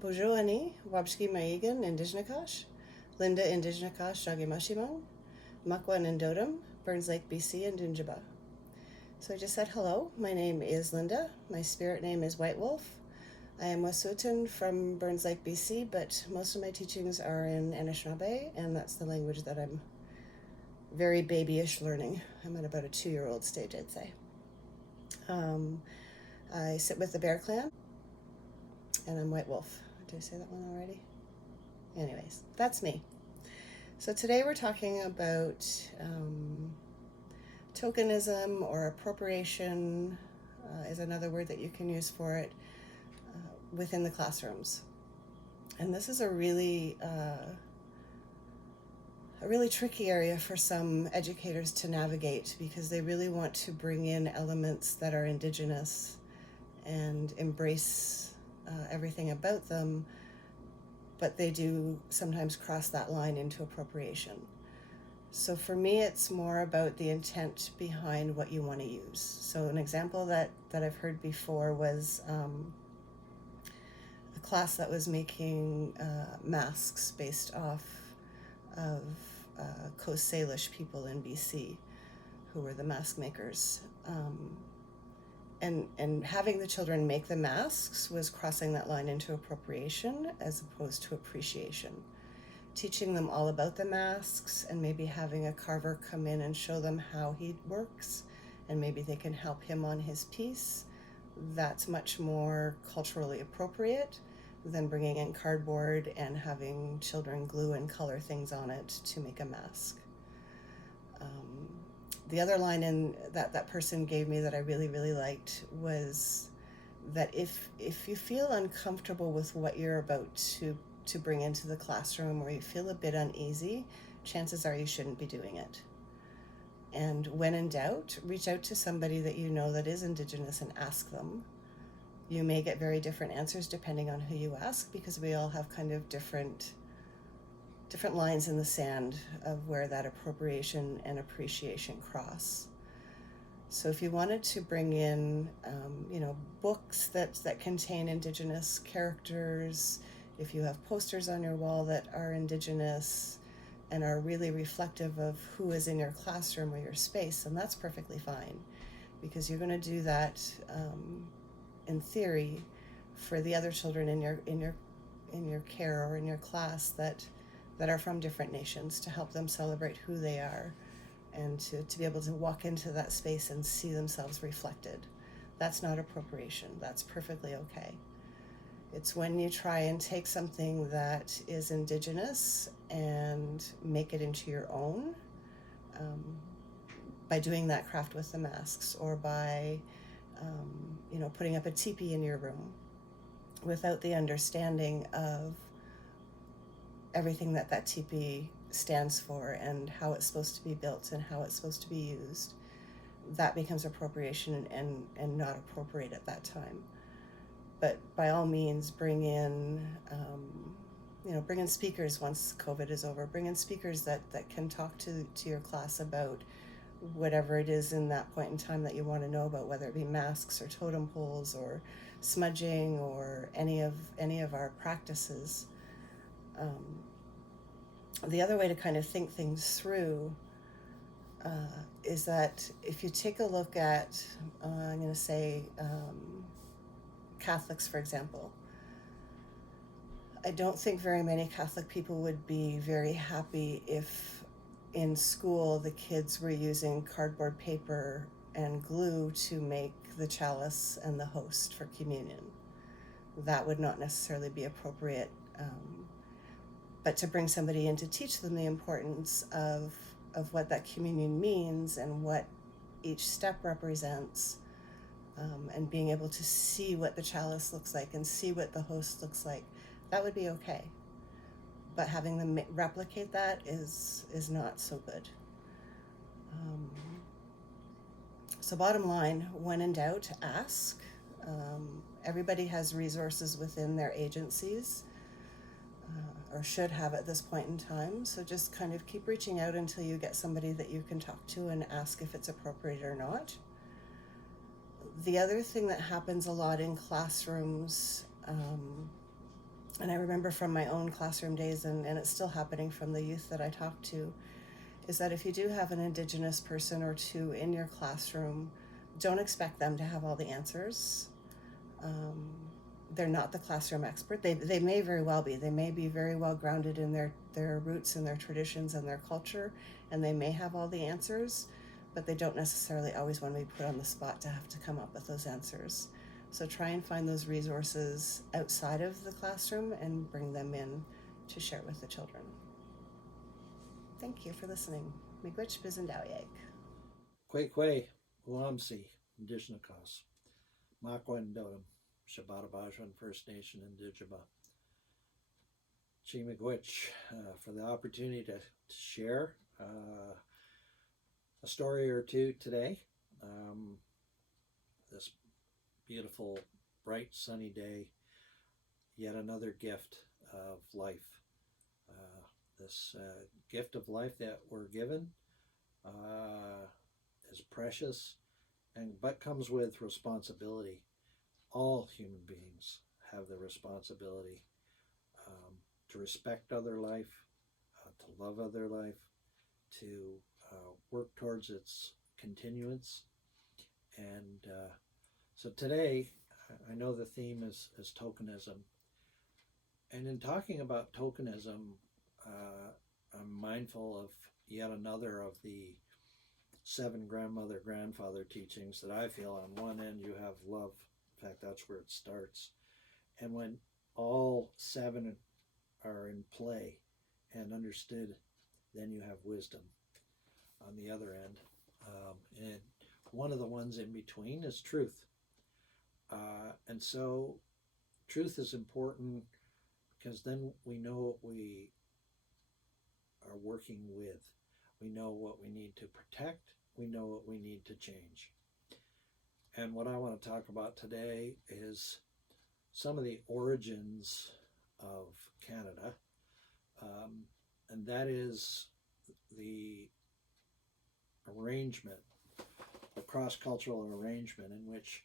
Bojoani, Wabshki Maigan, Indigenakash, Linda Indigenakash, Shagimashimang, Makwan and Dodum, Burns Lake, BC, and Dunjaba. So I just said hello. My name is Linda. My spirit name is White Wolf. I am Wasutan from Burns Lake, BC, but most of my teachings are in Anishinaabe, and that's the language that I'm very babyish learning. I'm at about a 2-year-old stage, I'd say. I sit with the Bear Clan, and I'm White Wolf. Did I say that one already? Anyways, that's me. So today we're talking about tokenism, or appropriation is another word that you can use for it within the classrooms. And this is a really tricky area for some educators to navigate, because they really want to bring in elements that are Indigenous and embrace everything about them, but they do sometimes cross that line into appropriation. So for me, it's more about the intent behind what you want to use. So an example that I've heard before was a class that was making masks based off of Coast Salish people in BC, who were the mask makers. And having the children make the masks was crossing that line into appropriation as opposed to appreciation. Teaching them all about the masks, and maybe having a carver come in and show them how he works, and maybe they can help him on his piece. That's much more culturally appropriate than bringing in cardboard and having children glue and color things on it to make a mask. The other line in that person gave me that I really, really liked was that if you feel uncomfortable with what you're about to bring into the classroom, or you feel a bit uneasy, chances are you shouldn't be doing it. And when in doubt, reach out to somebody that you know that is Indigenous and ask them. You may get very different answers depending on who you ask, because we all have kind of different lines in the sand of where that appropriation and appreciation cross. So if you wanted to bring in, books that contain Indigenous characters, if you have posters on your wall that are Indigenous and are really reflective of who is in your classroom or your space, then that's perfectly fine, because you're going to do that in theory for the other children in your care or in your class that are from different nations, to help them celebrate who they are, and to be able to walk into that space and see themselves reflected. That's not appropriation. That's perfectly okay. It's when you try and take something that is Indigenous and make it into your own, by doing that craft with the masks, or by putting up a teepee in your room without the understanding of everything that teepee stands for and how it's supposed to be built and how it's supposed to be used. That becomes appropriation and not appropriate at that time. But by all means, bring in speakers once COVID is over. Bring in speakers that can talk to your class about whatever it is in that point in time that you want to know about, whether it be masks or totem poles or smudging or any of our practices. The other way to kind of think things through is that if you take a look at, I'm going to say, Catholics, for example, I don't think very many Catholic people would be very happy if in school the kids were using cardboard paper and glue to make the chalice and the host for communion. That would not necessarily be appropriate. But to bring somebody in to teach them the importance of what that communion means and what each step represents, and being able to see what the chalice looks like and see what the host looks like, that would be okay. But having them replicate that is not so good. So bottom line, when in doubt, ask. Everybody has resources within their agencies, or should have at this point in time. So just kind of keep reaching out until you get somebody that you can talk to and ask if it's appropriate or not. The other thing that happens a lot in classrooms And I remember from my own classroom days, and it's still happening from the youth that I talk to, is that if you do have an Indigenous person or two in your classroom, don't expect them to have all the answers. Um, they're not the classroom expert. They may very well be. They may be very well grounded in their roots and their traditions and their culture, and they may have all the answers, but they don't necessarily always want to be put on the spot to have to come up with those answers. So try and find those resources outside of the classroom and bring them in to share with the children. Thank you for listening. Miigwech Bizendawiag. Kwekwe, Uamsi, Indishnakas, Makwan Dotum, Shabatabajan First Nation Indigema. Chimigwich, for the opportunity to share a story or two today. This beautiful, bright, sunny day, yet another gift of life. This gift of life that we're given is precious, but comes with responsibility. All human beings have the responsibility to respect other life, to love other life, to work towards its continuance. And so today, I know the theme is tokenism. And in talking about tokenism, I'm mindful of yet another of the 7 grandmother-grandfather teachings that I feel on one end you have love. In fact, that's where it starts. And when all 7 are in play and understood, then you have wisdom on the other end. And one of the ones in between is truth. And so truth is important because then we know what we are working with. We know what we need to protect. We know what we need to change. And what I want to talk about today is some of the origins of Canada, and that is the arrangement, the cross-cultural arrangement in which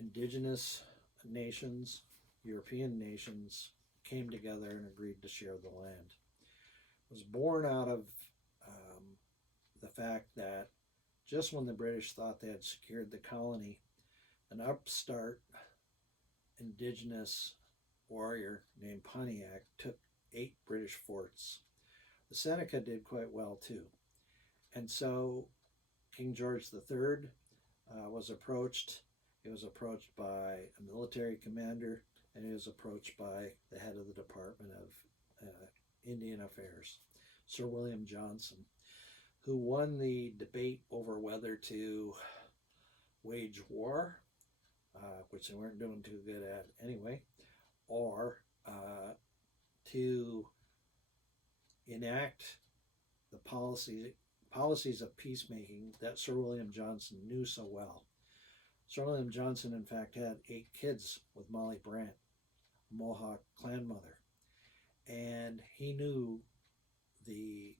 Indigenous nations, European nations, came together and agreed to share the land. It was born out of the fact that just when the British thought they had secured the colony, an upstart Indigenous warrior named Pontiac took 8 British forts. The Seneca did quite well too. And so King George III was approached. He was approached by a military commander, and he was approached by the head of the Department of Indian Affairs, Sir William Johnson, who won the debate over whether to wage war, which they weren't doing too good at anyway, or to enact the policies of peacemaking that Sir William Johnson knew so well. Sir William Johnson, in fact, had 8 kids with Molly Brant, Mohawk clan mother, and he knew the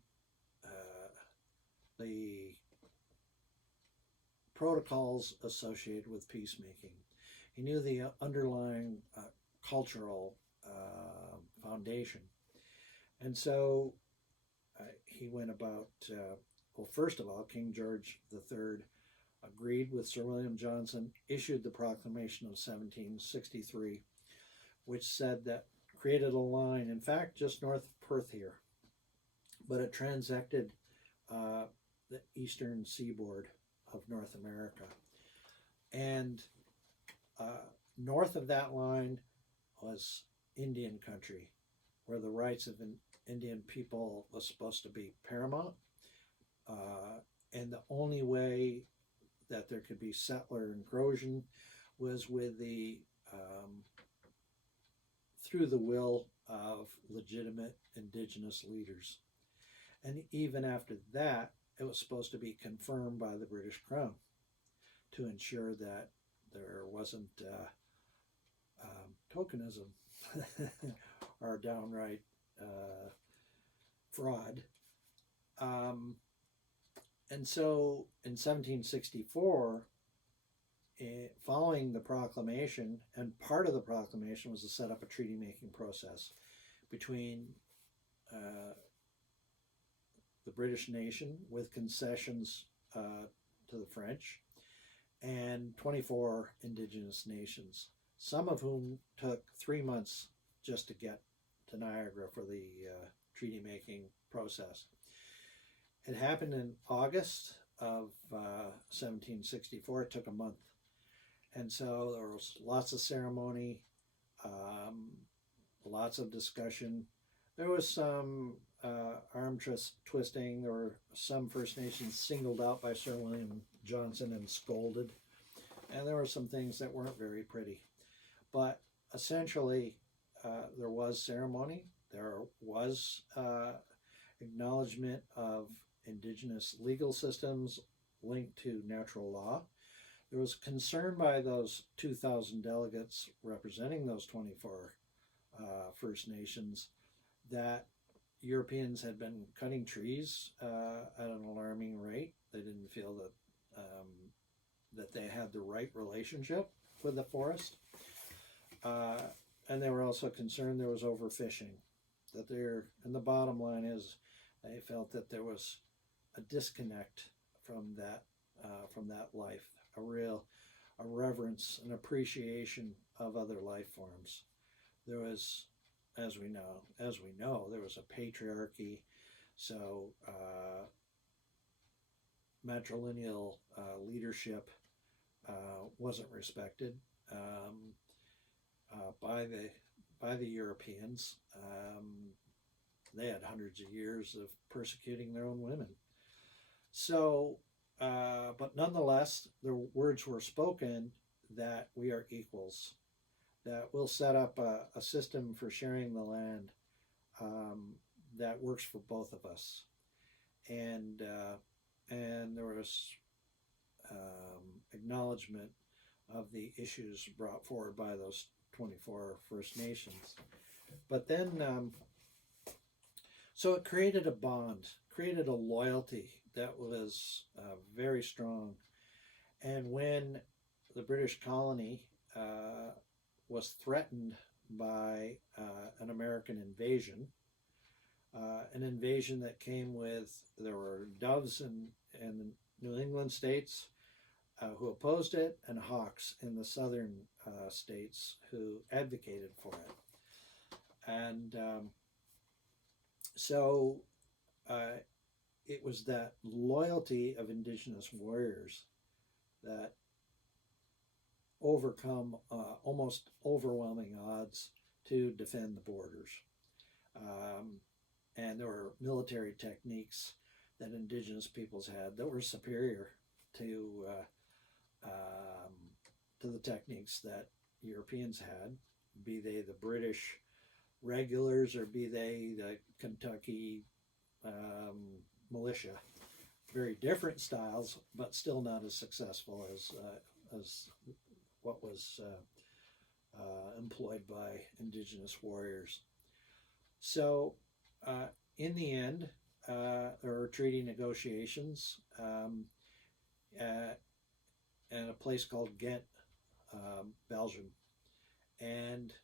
protocols associated with peacemaking. He knew the underlying cultural foundation. And so he went about, well, first of all, King George III agreed with Sir William Johnson, issued the Proclamation of 1763, which said that created a line, in fact, just north of Perth here, but it transected the eastern seaboard of North America. And north of that line was Indian country, where the rights of Indian people was supposed to be paramount. And the only way that there could be settler encroachment was with the through the will of legitimate Indigenous leaders. And even after that, it was supposed to be confirmed by the British Crown to ensure that there wasn't tokenism or downright fraud. And so in 1764, following the proclamation, and part of the proclamation was to set up a treaty making process between the British nation with concessions to the French and 24 indigenous nations, some of whom took 3 months just to get to Niagara for the treaty making process. It happened in August of 1764. It took a month. And so there was lots of ceremony, lots of discussion. There was some arm twisting. There were some First Nations singled out by Sir William Johnson and scolded. And there were some things that weren't very pretty. But essentially, there was ceremony. There was acknowledgement of Indigenous legal systems linked to natural law. There was concern by those 2,000 delegates representing those 24 First Nations that Europeans had been cutting trees at an alarming rate. They didn't feel that they had the right relationship with the forest. And they were also concerned there was overfishing. And the bottom line is they felt that there was a disconnect from that life, a reverence, an appreciation of other life forms. There was, as we know, there was a patriarchy, so matrilineal leadership wasn't respected by the Europeans. They had hundreds of years of persecuting their own women. So, but nonetheless, the words were spoken that we are equals, that we'll set up a system for sharing the land that works for both of us. And there was acknowledgement of the issues brought forward by those 24 First Nations. But then, so it created a bond, created a loyalty that was very strong. And when the British colony was threatened by an American invasion that came with, there were doves in the New England states who opposed it, and hawks in the southern states who advocated for it. And so it was that loyalty of Indigenous warriors that overcome almost overwhelming odds to defend the borders. And there were military techniques that Indigenous peoples had that were superior to the techniques that Europeans had, be they the British regulars or be they the Kentucky militia. Very different styles, but still not as successful as what was employed by Indigenous warriors. So in the end, there were treaty negotiations at a place called Ghent, Belgium. And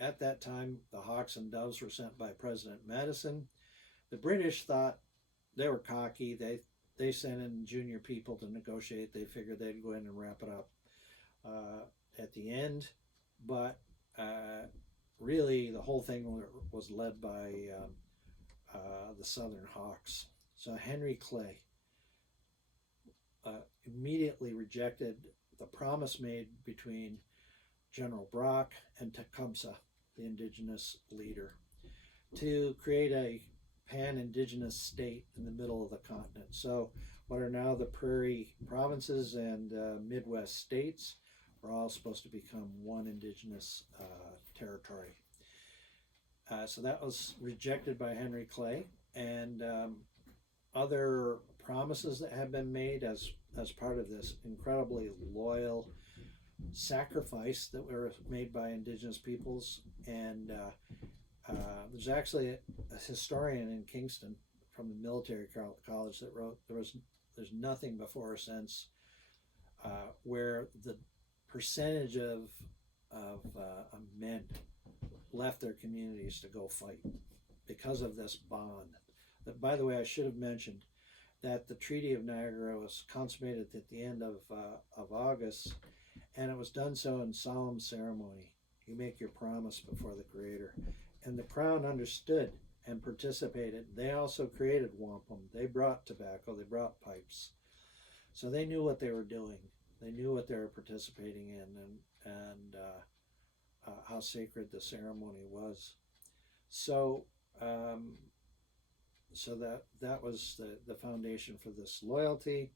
at that time, the hawks and doves were sent by President Madison. The British thought they were cocky. They sent in junior people to negotiate. They figured they'd go in and wrap it up at the end. But really, the whole thing was led by the Southern Hawks. So Henry Clay immediately rejected the promise made between General Brock and Tecumseh, the Indigenous leader, to create a pan-Indigenous state in the middle of the continent. So what are now the Prairie provinces and Midwest states were all supposed to become one Indigenous territory. So that was rejected by Henry Clay, and other promises that have been made as part of this incredibly loyal sacrifice that were made by Indigenous peoples. And there's actually a historian in Kingston from the military college that wrote there's nothing before or since where percentage of men left their communities to go fight because of this bond. That, by the way, I should have mentioned that the Treaty of Niagara was consummated at the end of August, and it was done so in solemn ceremony. You make your promise before the Creator. And the Crown understood and participated. They also created wampum. They brought tobacco. They brought pipes. So they knew what they were doing. They knew what they were participating in, and how sacred the ceremony was. So, so that was the foundation for this loyalty.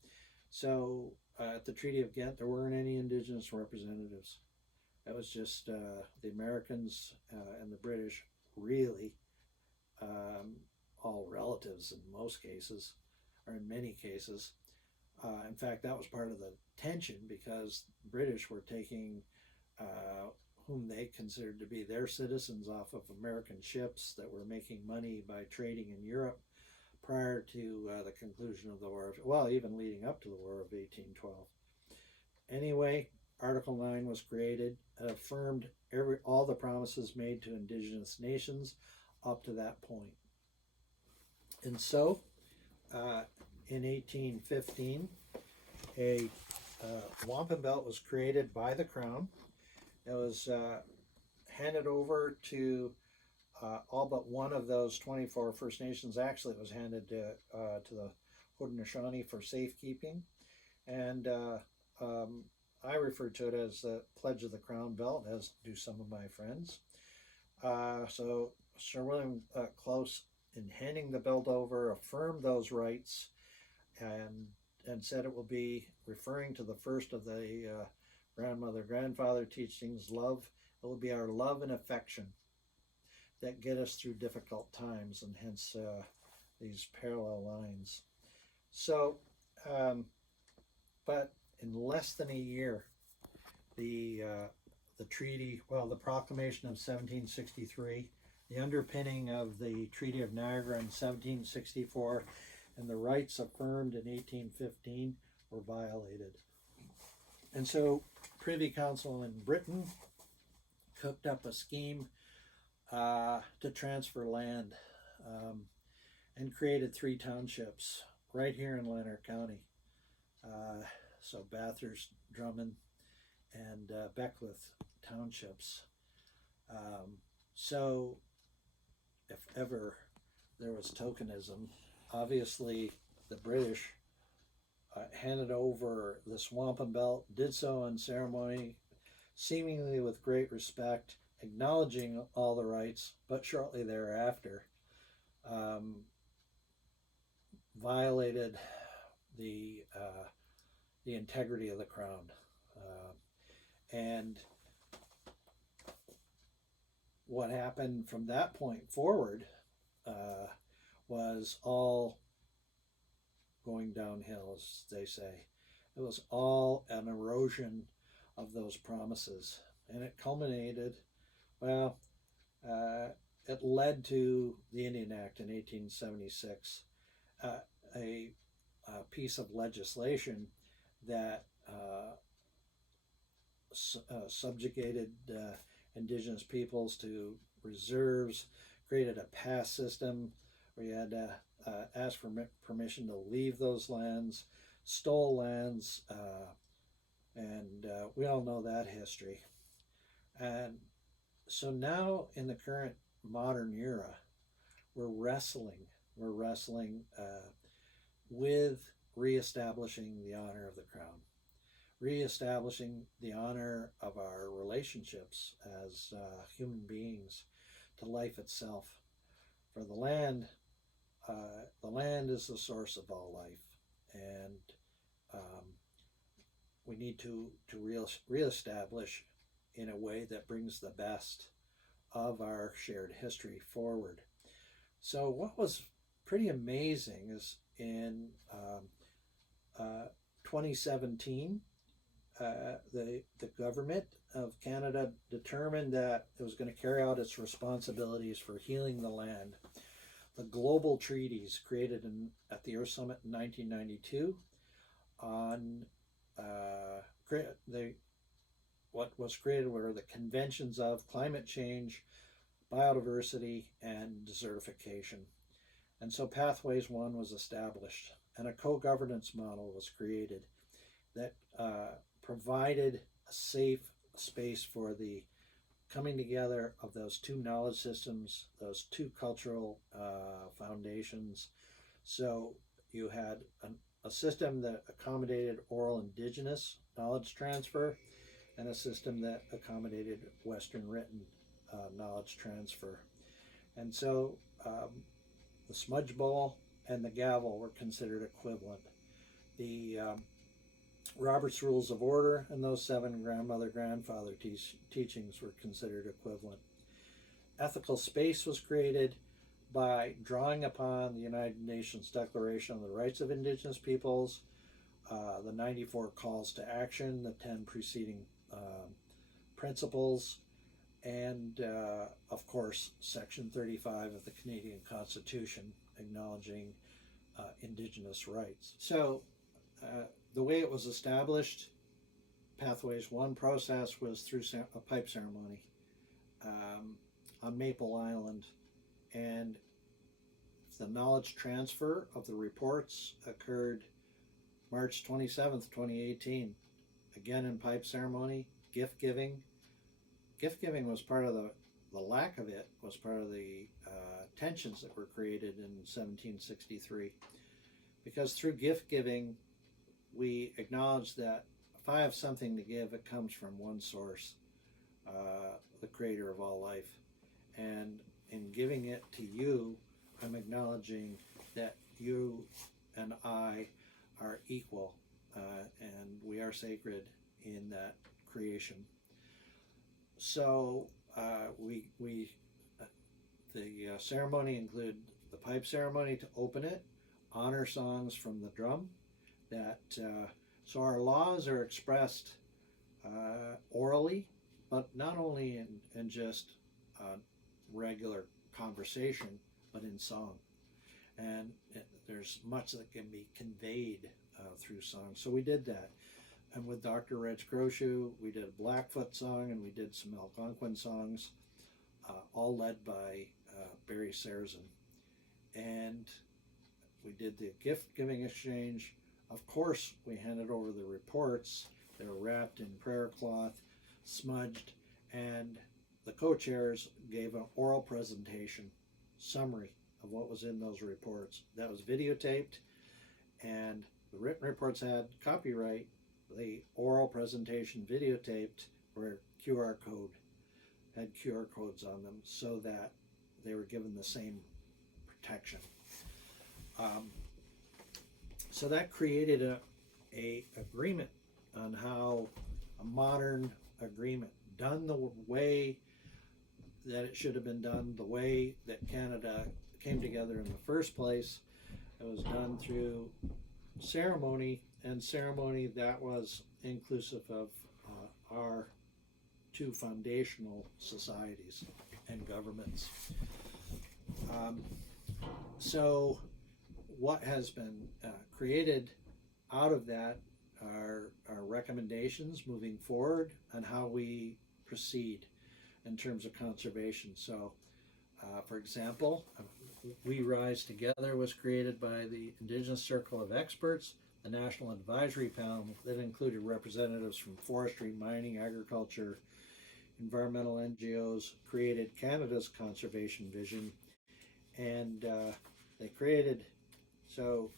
So at the Treaty of Ghent, there weren't any Indigenous representatives. It was just the Americans and the British, really, all relatives in most cases, or in many cases. In fact, that was part of the tension, because the British were taking whom they considered to be their citizens off of American ships that were making money by trading in Europe prior to the conclusion of the War, well, even leading up to the War of 1812. Anyway, Article 9 was created. It affirmed all the promises made to Indigenous nations up to that point. And so, in 1815, a wampum belt was created by the Crown. It was handed over to all but one of those 24 First Nations. Actually, it was handed to the Haudenosaunee for safekeeping. And I refer to it as the Pledge of the Crown Belt, as do some of my friends. So Sir William Close, in handing the belt over, affirmed those rights, and said it will be referring to the first of the grandfather teachings, love. It will be our love and affection that get us through difficult times, and hence these parallel lines. So, but in less than a year, the treaty, well, the proclamation of 1763, the underpinning of the Treaty of Niagara in 1764, and the rights affirmed in 1815 were violated. And so Privy Council in Britain cooked up a scheme to transfer land, and created 3 townships right here in Lanark County. So Bathurst, Drummond, and Beckwith townships. So if ever there was tokenism, obviously the British handed over this wampum belt, did so in ceremony, seemingly with great respect, acknowledging all the rights, but shortly thereafter violated the integrity of the Crown. And what happened from that point forward was all going downhill, as they say. It was all an erosion of those promises. And it culminated, well, it led to the Indian Act in 1876, a piece of legislation that subjugated Indigenous peoples to reserves, created a pass system where you had to ask for permission to leave those lands, stole lands, and we all know that history. And so now in the current modern era, we're wrestling with reestablishing the honor of the Crown, reestablishing the honor of our relationships as human beings to life itself. For the land is the source of all life, and we need to reestablish in a way that brings the best of our shared history forward. So what was pretty amazing is in 2017, the government of Canada determined that it was going to carry out its responsibilities for healing the land. The global treaties created at the Earth Summit in 1992 on they what was created were the conventions of climate change, biodiversity, and desertification. And so Pathways 1 was established, and a co governance model was created that provided a safe space for the coming together of those two knowledge systems, those two cultural foundations. So you had a system that accommodated oral indigenous knowledge transfer and a system that accommodated Western written knowledge transfer. And so the smudge bowl and the gavel were considered equivalent. The Robert's Rules of Order and those 7 grandmother-grandfather teachings were considered equivalent. Ethical space was created by drawing upon the United Nations Declaration on the Rights of Indigenous Peoples, the 94 calls to action, the 10 preceding principles, and of course Section 35 of the Canadian Constitution acknowledging Indigenous rights. So the way it was established, Pathways 1 process was through a pipe ceremony on Maple Island, and the knowledge transfer of the reports occurred March 27th, 2018, again in pipe ceremony. Gift giving was part of the lack of it was part of the tensions that were created in 1763, because through gift giving we acknowledge that if I have something to give, it comes from one source, the creator of all life. And in giving it to you, I'm acknowledging that you and I are equal, and we are sacred in that creation. So the ceremony included the pipe ceremony to open it, honor songs from the drum. So our laws are expressed orally, but not only in just regular conversation, but in song. And there's much that can be conveyed through song. So we did that. And with Dr. Reg Croshoe, we did a Blackfoot song, and we did some Algonquin songs, all led by Barry Sarzan. And we did the gift giving exchange. Of course, we handed over the reports. They were wrapped in prayer cloth, smudged, and the co-chairs gave an oral presentation, summary of what was in those reports. That was videotaped, and the written reports had copyright. The oral presentation videotaped were had QR codes on them, so that they were given the same protection. So that created a agreement on how a modern agreement, done the way that it should have been done, the way that Canada came together in the first place. It was done through ceremony, and ceremony that was inclusive of our two foundational societies and governments. So what has been created out of that are recommendations moving forward on how we proceed in terms of conservation. So for example, We Rise Together was created by the Indigenous Circle of Experts, the National Advisory Panel that included representatives from forestry, mining, agriculture, environmental NGOs, created Canada's conservation vision, and they created, so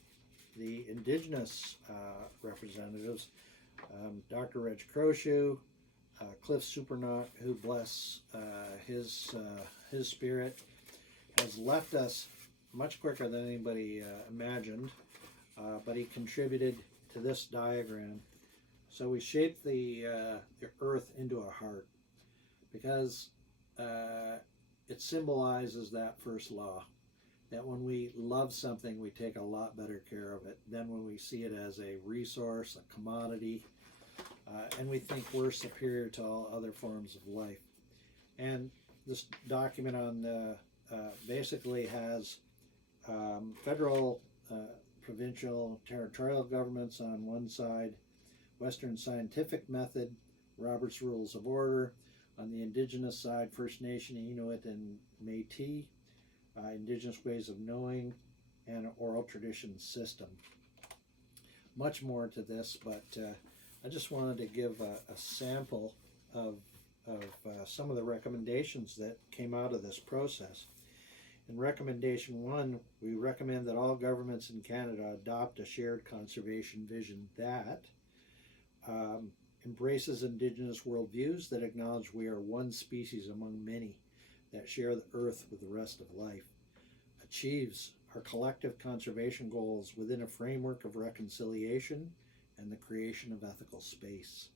the Indigenous representatives, Dr. Reg Croshoe, Cliff Supernaut, who bless his spirit, has left us much quicker than anybody imagined, but he contributed to this diagram. So we shaped the earth into a heart, because it symbolizes that first law, that when we love something, we take a lot better care of it than when we see it as a resource, a commodity, and we think we're superior to all other forms of life. And this document on basically has federal, provincial, territorial governments on one side, Western scientific method, Robert's Rules of Order. On the Indigenous side, First Nation, Inuit, and Métis, Indigenous ways of knowing, and an oral tradition system. Much more to this, but I just wanted to give a sample of some of the recommendations that came out of this process. In recommendation 1, we recommend that all governments in Canada adopt a shared conservation vision that embraces Indigenous worldviews that acknowledge we are one species among many that share the earth with the rest of life, achieves our collective conservation goals within a framework of reconciliation and the creation of ethical space.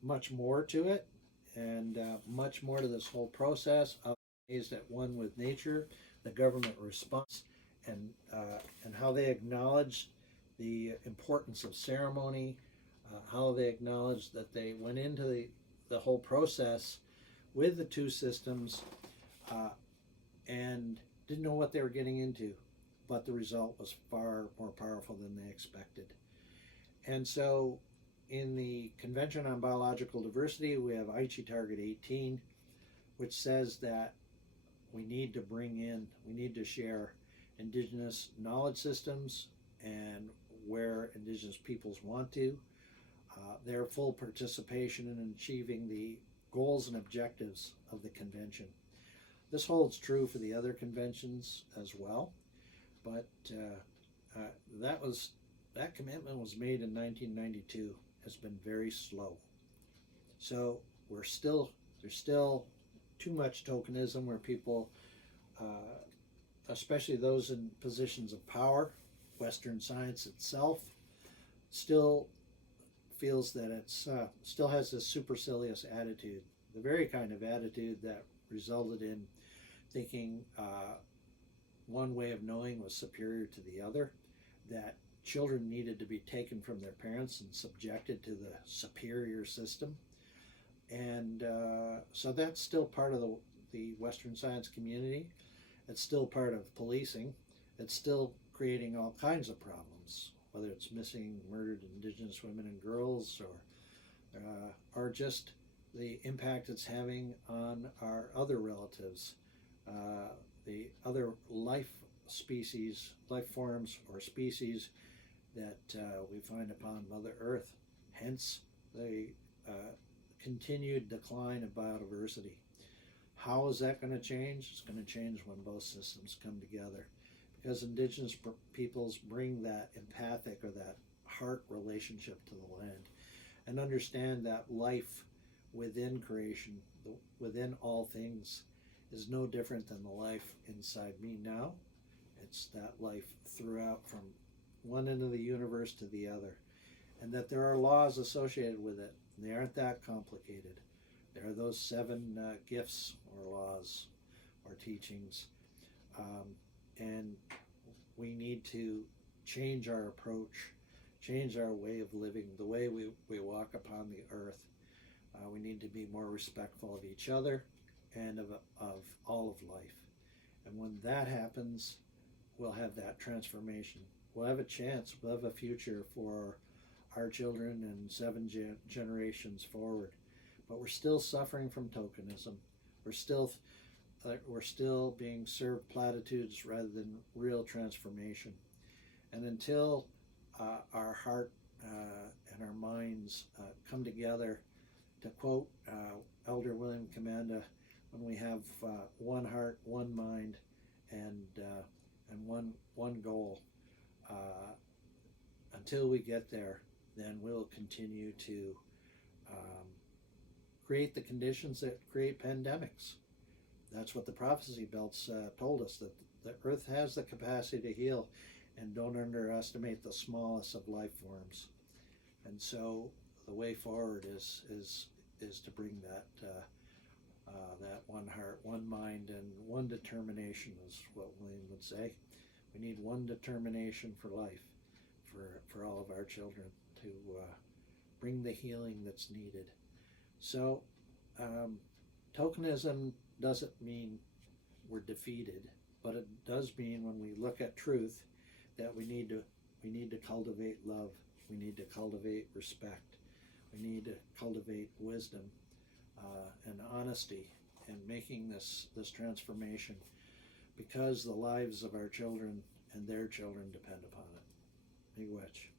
Much more to it, and much more to this whole process. I'm amazed at one with nature, the government response, and how they acknowledged the importance of ceremony, how they acknowledged that they went into the whole process with the two systems and didn't know what they were getting into, but the result was far more powerful than they expected. And so in the Convention on Biological Diversity, we have Aichi Target 18, which says that we need to share Indigenous knowledge systems and where Indigenous peoples want to, their full participation in achieving the goals and objectives of the convention. This holds true for the other conventions as well, but that commitment was made in 1992. Has been very slow. So there's still too much tokenism where people, especially those in positions of power, Western science itself, still feels that it's still has this supercilious attitude, the very kind of attitude that resulted in thinking one way of knowing was superior to the other, that children needed to be taken from their parents and subjected to the superior system. And so that's still part of the Western science community. It's still part of policing. It's still creating all kinds of problems, whether it's missing, murdered Indigenous women and girls, or just the impact it's having on our other relatives, the other life forms or species that we find upon Mother Earth. Hence the continued decline of biodiversity. How is that going to change? It's going to change when both systems come together, because Indigenous peoples bring that empathic or that heart relationship to the land and understand that life within creation, within all things, is no different than the life inside me now. It's that life throughout from one end of the universe to the other, and that there are laws associated with it. They aren't that complicated. There are those 7 gifts or laws or teachings, and we need to change our approach, change our way of living, the way we walk upon the earth. We need to be more respectful of each other and of all of life. And when that happens, we'll have that transformation. We'll have a chance, we'll have a future for our children and 7 generations forward. But we're still suffering from tokenism. We're still being served platitudes rather than real transformation. And until our heart and our minds come together, to quote Elder William Commanda, when we have one heart, one mind, and one goal, until we get there, then we'll continue to create the conditions that create pandemics. That's what the prophecy belts told us, that the earth has the capacity to heal, and don't underestimate the smallest of life forms. And so the way forward is to bring that one heart, one mind, and one determination, is what William would say. We need one determination for life, for all of our children, to bring the healing that's needed. So tokenism doesn't mean we're defeated, but it does mean when we look at truth that we need to cultivate love, we need to cultivate respect, We need to cultivate wisdom and honesty in making this transformation, because the lives of our children and their children depend upon it. Miigwech.